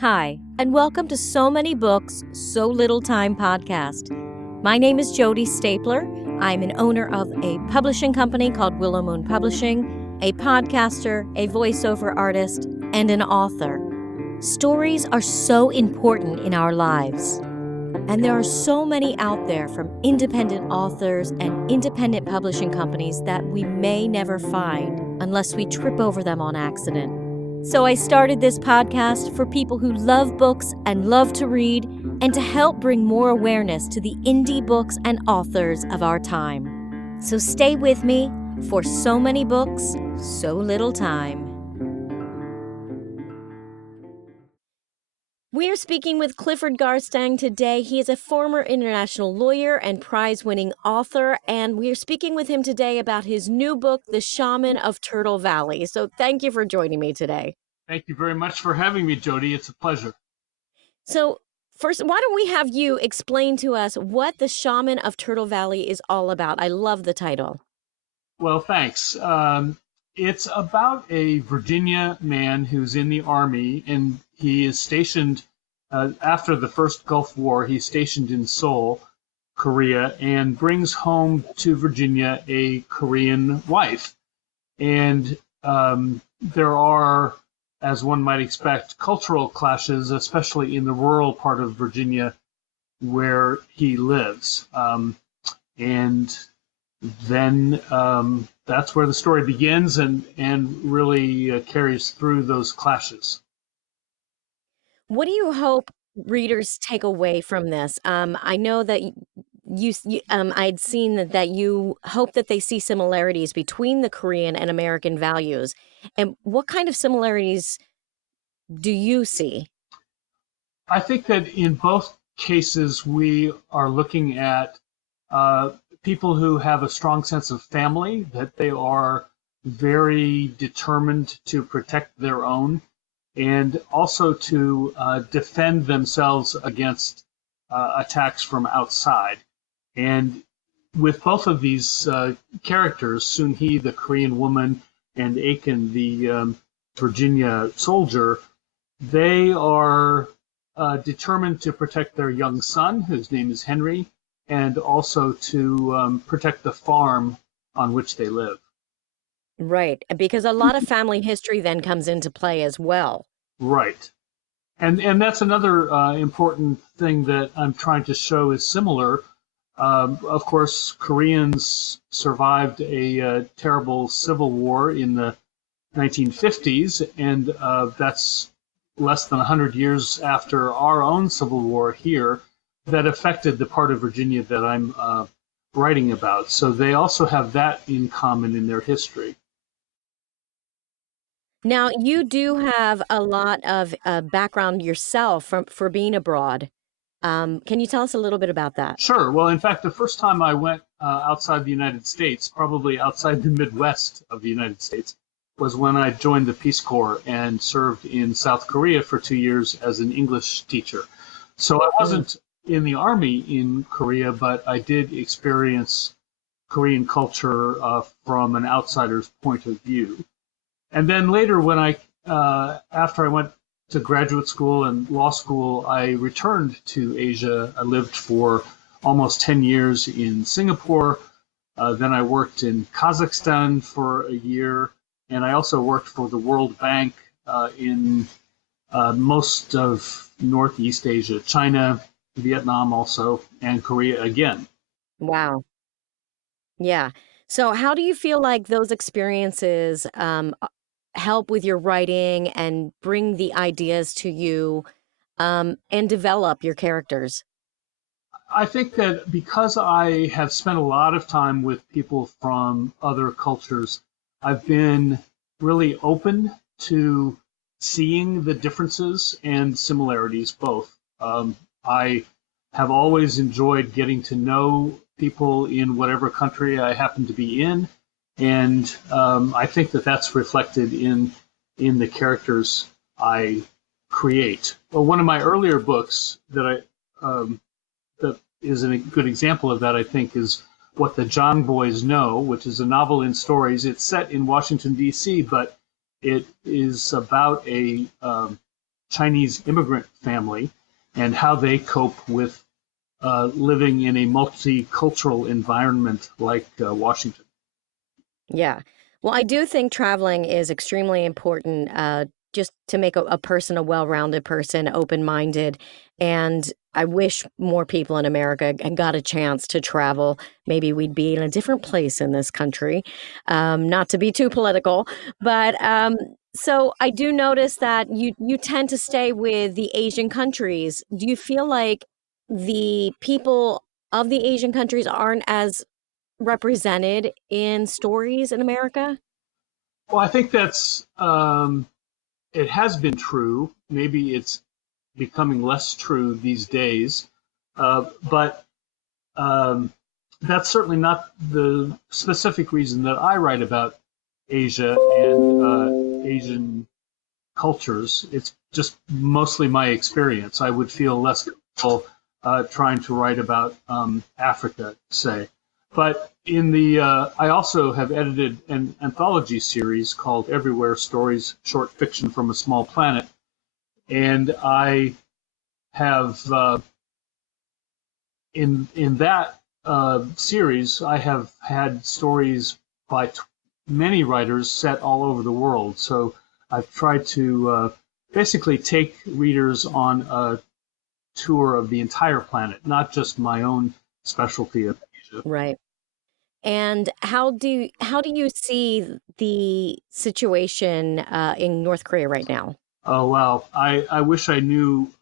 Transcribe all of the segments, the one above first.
Hi, and welcome to So Many Books, So Little Time podcast. My name is Jody Stapler. I'm an owner of a publishing company called Willow Moon Publishing, a podcaster, a voiceover artist, and an author. Stories are so important in our lives. And there are so many out there from independent authors and independent publishing companies that we may never find unless we trip over them on accident. So I started this podcast for people who love books and love to read, and to help bring more awareness to the indie books and authors of our time. So stay with me for So Many Books, So Little Time. We are speaking with Clifford Garstang today. He is a former international lawyer and prize-winning author, and we are speaking with him today about his new book, The Shaman of Turtle Valley. So thank you for joining me today. Thank you very much for having me, Jody. It's a pleasure. So first, why don't we have you explain to us what The Shaman of Turtle Valley is all about? I love the title. Well, thanks. It's about a Virginia man who's in the Army, and he is stationed after the first Gulf War. He's stationed in Seoul, Korea, and brings home to Virginia a Korean wife. And there are, as one might expect, cultural clashes, especially in the rural part of Virginia where he lives. And then that's where the story begins and really carries through those clashes. What do you hope readers take away from this? I know that I'd seen that you hope that they see similarities between the Korean and American values. And what kind of similarities do you see? I think that in both cases, we are looking at people who have a strong sense of family, that they are very determined to protect their own, and also to defend themselves against attacks from outside. And with both of these characters, Soon-hee, the Korean woman, and Aiken, the Virginia soldier, they are determined to protect their young son, whose name is Henry, and also to protect the farm on which they live. Right, because a lot of family history then comes into play as well. Right. And that's another important thing that I'm trying to show is similar. Of course, Koreans survived a terrible civil war in the 1950s, and that's less than 100 years after our own civil war here that affected the part of Virginia that I'm writing about. So they also have that in common in their history. Now, you do have a lot of background yourself for being abroad. Can you tell us a little bit about that? Sure. Well, in fact, the first time I went outside the United States, probably outside the Midwest of the United States, was when I joined the Peace Corps and served in South Korea for 2 years as an English teacher. So I wasn't in the Army in Korea, but I did experience Korean culture from an outsider's point of view. And then later, when after I went to graduate school and law school, I returned to Asia. I lived for almost 10 years in Singapore. Then I worked in Kazakhstan for a year. And I also worked for the World Bank in most of Northeast Asia, China, Vietnam also, and Korea again. Wow. Yeah. So how do you feel like those experiences help with your writing and bring the ideas to you and develop your characters? I think that because I have spent a lot of time with people from other cultures, I've been really open to seeing the differences and similarities both. I have always enjoyed getting to know people in whatever country I happen to be in, and I think that that's reflected in the characters I create. Well, one of my earlier books that that is a good example of that, I think, is What the Zhang Boys Know, which is a novel in stories. It's set in Washington, D.C., but it is about a Chinese immigrant family and how they cope with living in a multicultural environment like Washington. Yeah. Well, I do think traveling is extremely important, just to make a person a well-rounded person, open-minded. And I wish more people in America got a chance to travel. Maybe we'd be in a different place in this country. Not to be too political, but so I do notice that you tend to stay with the Asian countries. Do you feel like the people of the Asian countries aren't as represented in stories in America? Well, I think that's it has been true. Maybe it's becoming less true these days, but that's certainly not the specific reason that I write about Asia and Asian cultures. It's just mostly my experience. I would feel less comfortable trying to write about Africa, say. But I also have edited an anthology series called Everywhere Stories, Short Fiction from a Small Planet. And I have, in that series, I have had stories by many writers set all over the world. So I've tried to basically take readers on a tour of the entire planet, not just my own specialty of Asia. Right. And how do you see the situation in North Korea right now? Oh wow, I wish I knew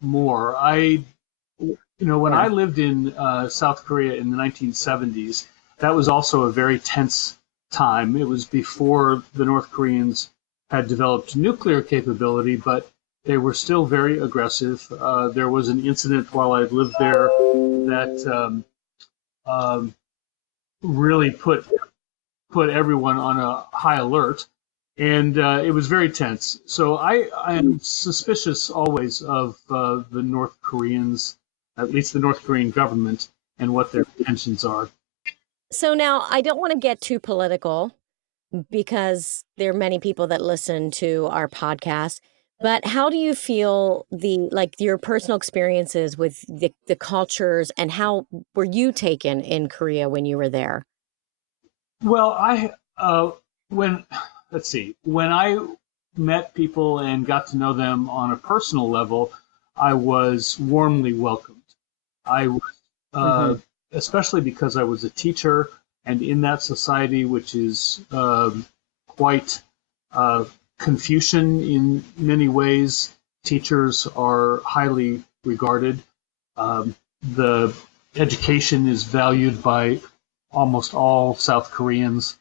more. When Yeah. I lived in South Korea in the 1970s, that was also a very tense time. It was before the North Koreans had developed nuclear capability, but they were still very aggressive. There was an incident while I lived there that um, really put everyone on a high alert, and it was very tense. So I am suspicious always of the North Koreans, at least the North Korean government, and what their intentions are. So now I don't want to get too political because there are many people that listen to our podcast. But how do you feel your personal experiences with the cultures, and how were you taken in Korea when you were there? Well, when let's see, when I met people and got to know them on a personal level, I was warmly welcomed. I was, Hmm. especially because I was a teacher, and in that society, which is quite uh, Confucian in many ways, teachers are highly regarded. The education is valued by almost all South Koreans.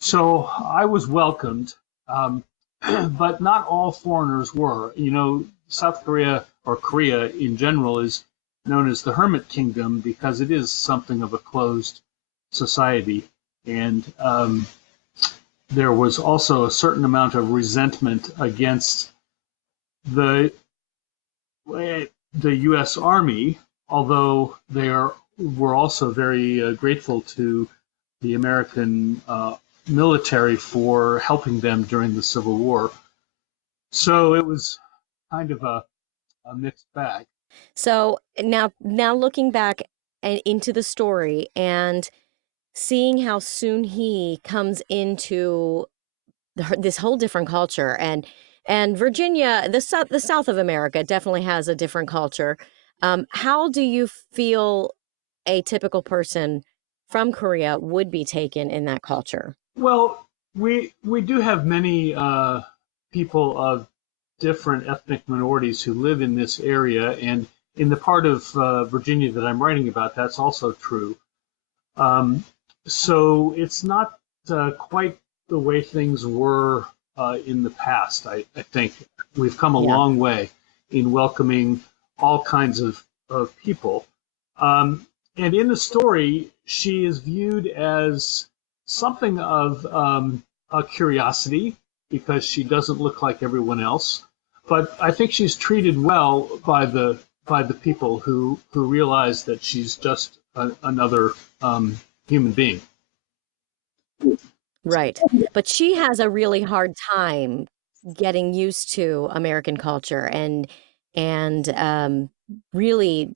So I was welcomed, but not all foreigners were. South Korea, or Korea in general, is known as the Hermit Kingdom because it is something of a closed society. And there was also a certain amount of resentment against the the U.S. Army, although were also very grateful to the American military for helping them during the Civil War. So it was kind of a mixed bag. So now looking back into the story and seeing how Soon-hee comes into this whole different culture, and Virginia, the South of America definitely has a different culture. How do you feel a typical person from Korea would be taken in that culture? Well, we do have many people of different ethnic minorities who live in this area, and in the part of Virginia that I'm writing about, that's also true. Um, so it's not quite the way things were in the past. I think we've come a Yeah. long way in welcoming all kinds of people. Um, and in the story, she is viewed as something of a curiosity because she doesn't look like everyone else. But I think she's treated well by the people who realize that she's just another human being. Right. But she has a really hard time getting used to American culture and really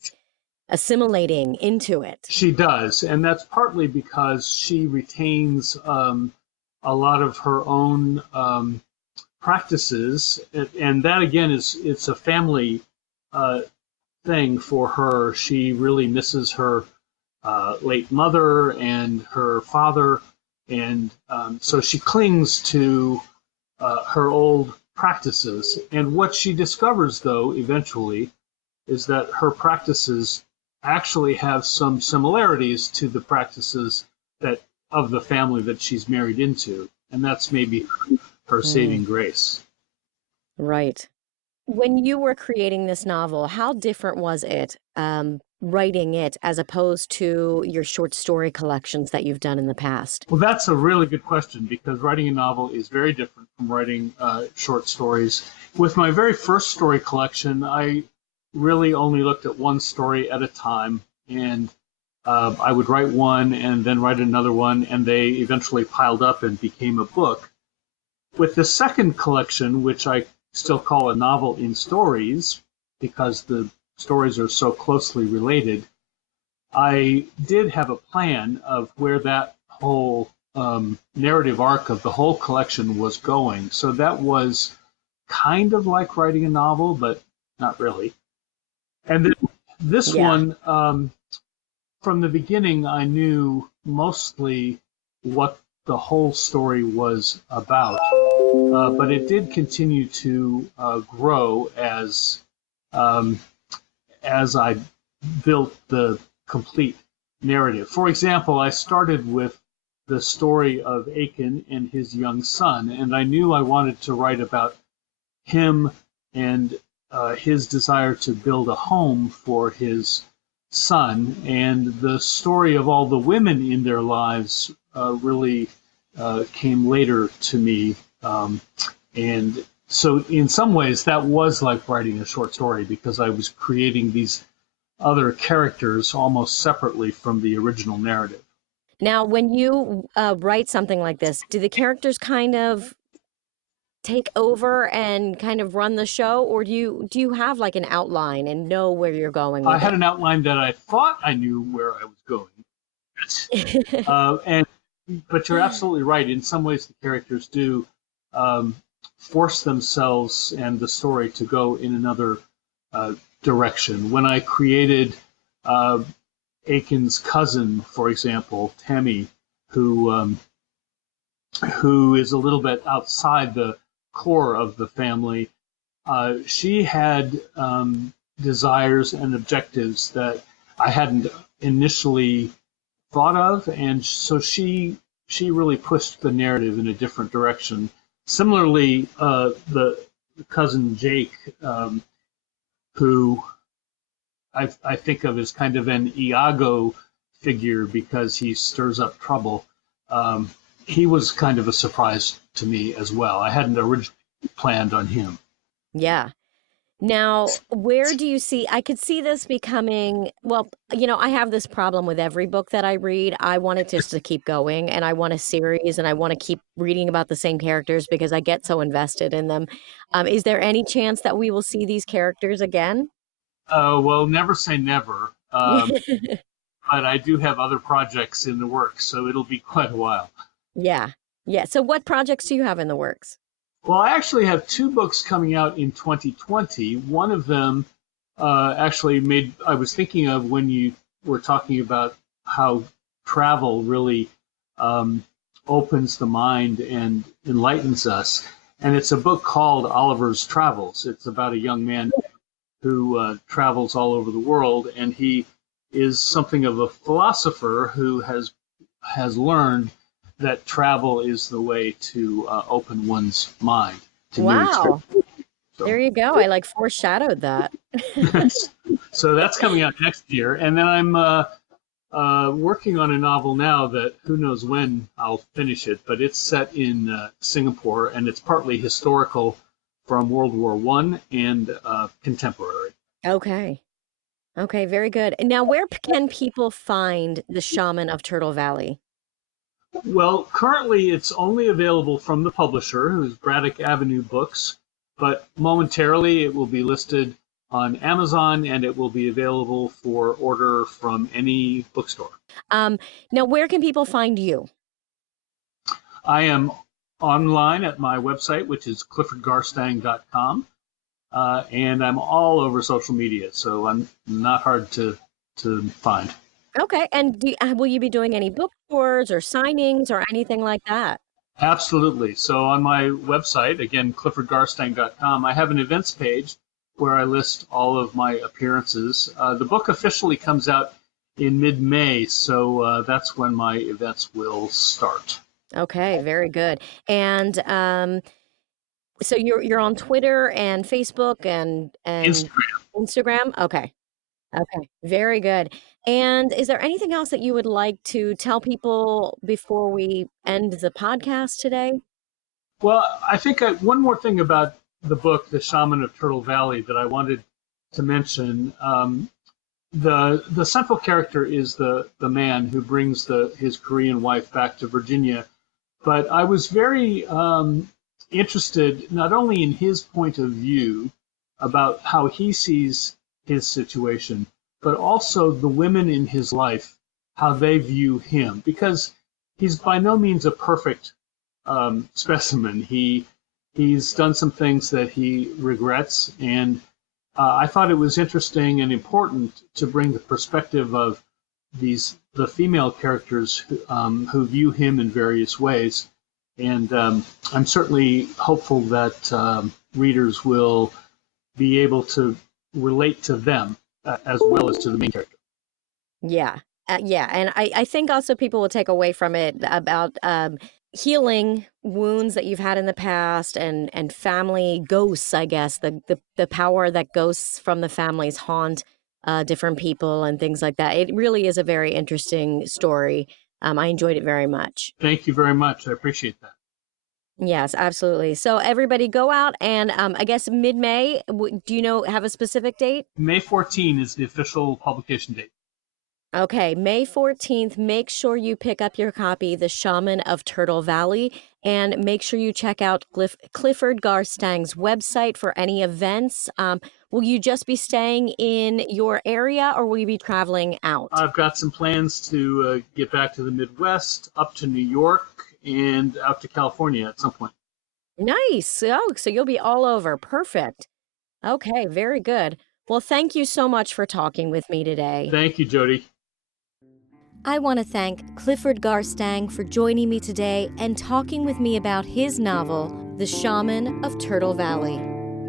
assimilating into it. She does, and that's partly because she retains a lot of her own practices, and that again is it's a family uh, thing for her. She really misses her late mother and her father, and so she clings to her old practices. And what she discovers, though, eventually, is that her practices actually have some similarities to the practices that of the family that she's married into, and that's maybe her saving grace. Right. When you were creating this novel, how different was it writing it as opposed to your short story collections that you've done in the past? Well, that's a really good question because writing a novel is very different from writing short stories. With my very first story collection, I really only looked at one story at a time, and I would write one and then write another one, and they eventually piled up and became a book. With the second collection, which I still call a novel in stories because the stories are so closely related, I did have a plan of where that whole narrative arc of the whole collection was going. So that was kind of like writing a novel, but not really. And then this Yeah. one, from the beginning, I knew mostly what the whole story was about, but it did continue to grow um, as I built the complete narrative. For example, I started with the story of Aiken and his young son, and I knew I wanted to write about him and his desire to build a home for his son, and the story of all the women in their lives really came later to me. And so, in some ways, that was like writing a short story because I was creating these other characters almost separately from the original narrative. Now, when you write something like this, do the characters kind of take over and kind of run the show, or do you have like an outline and know where you're going I with had it? an outline that I thought I knew where I was going, and but you're absolutely right. In some ways, the characters do um, force themselves and the story to go in another uh, direction. When I created uh, Aiken's cousin, for example, Tammy, who um, who is a little bit outside the core of the family, she had desires and objectives that I hadn't initially thought of, and so she really pushed the narrative in a different direction. Similarly, the cousin Jake, who I think of as kind of an Iago figure because he stirs up trouble. Um, he was kind of a surprise to me as well. I hadn't originally planned on him. Yeah. Now, where do you see, I could see this becoming, well, I have this problem with every book that I read. I want it just to keep going and I want a series and I want to keep reading about the same characters because I get so invested in them. Is there any chance that we will see these characters again? Well, never say never, but I do have other projects in the works, so it'll be quite a while. Yeah. Yeah. So what projects do you have in the works? Well, I actually have two books coming out in 2020. One of them actually made, I was thinking of when you were talking about how travel really um, opens the mind and enlightens us. And it's a book called Oliver's Travels. It's about a young man who travels all over the world, and he is something of a philosopher who has learned that travel is the way to open one's mind to new Wow. experiences. There So, you go. I like foreshadowed that. so that's coming out next year, and then I'm working on a novel now that who knows when I'll finish it, but it's set in Singapore, and it's partly historical from World War One and contemporary. Okay. Okay, very good. And now, where can people find the Shaman of Turtle Valley? Well, currently it's only available from the publisher, who's Braddock Avenue Books, but momentarily it will be listed on Amazon and it will be available for order from any bookstore. Um, Now, where can people find you? I am online at my website, which is cliffordgarstang.com, and I'm all over social media, so I'm not hard to find. Okay, and will you be doing any book tours or signings or anything like that? Absolutely. So on my website, again, cliffordgarstang.com, I have an events page where I list all of my appearances. The book officially comes out in mid-May, so that's when my events will start. Okay, very good. And so you're on Twitter and Facebook and Instagram. Instagram? Okay. Okay, very good. And is there anything else that you would like to tell people before we end the podcast today? Well, I think one more thing about the book, The Shaman of Turtle Valley, that I wanted to mention. The central character is the man who brings his Korean wife back to Virginia. But I was very interested not only in his point of view about how he sees his situation, but also the women in his life, how they view him, because he's by no means a perfect specimen. He's done some things that he regrets, and I thought it was interesting and important to bring the perspective of the female characters who view him in various ways. And I'm certainly hopeful that readers will be able to relate to them as well as to the main character. Yeah. Yeah. And I think also people will take away from it about healing wounds that you've had in the past and family ghosts, I guess, the power that ghosts from the families haunt different people and things like that. It really is a very interesting story. I enjoyed it very much. Thank you very much. I appreciate that. Yes, absolutely. So everybody go out and I guess mid-May, do you know, have a specific date? May 14 is the official publication date. Okay, May 14th, make sure you pick up your copy, The Shaman of Turtle Valley, and make sure you check out Clifford Garstang's website for any events. Will you just be staying in your area or will you be traveling out? I've got some plans to get back to the Midwest, up to New York, and out to California at some point. Nice. Oh, so you'll be all over. Perfect. Okay, very good. Well, thank you so much for talking with me today. Thank you, Jody. I want to thank Clifford Garstang for joining me today and talking with me about his novel, The Shaman of Turtle Valley.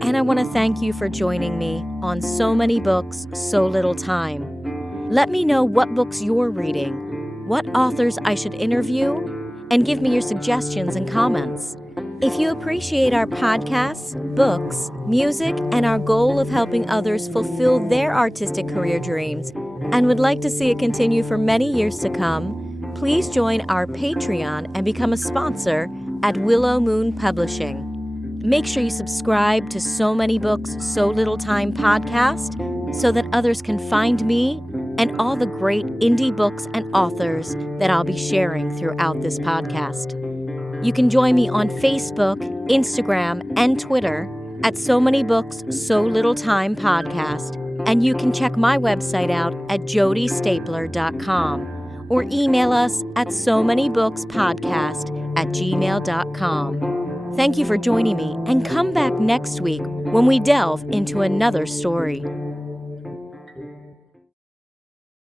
And I want to thank you for joining me on So Many Books, So Little Time. Let me know what books you're reading, what authors I should interview, and give me your suggestions and comments. If you appreciate our podcasts, books, music, and our goal of helping others fulfill their artistic career dreams, and would like to see it continue for many years to come, please join our Patreon and become a sponsor at Willow Moon Publishing. Make sure you subscribe to So Many Books, So Little Time podcast so that others can find me and all the great indie books and authors that I'll be sharing throughout this podcast. You can join me on Facebook, Instagram, and Twitter at So Many Books, So Little Time podcast. And you can check my website out at jodystapler.com or email us at somanybookspodcast@gmail.com. Thank you for joining me and come back next week when we delve into another story.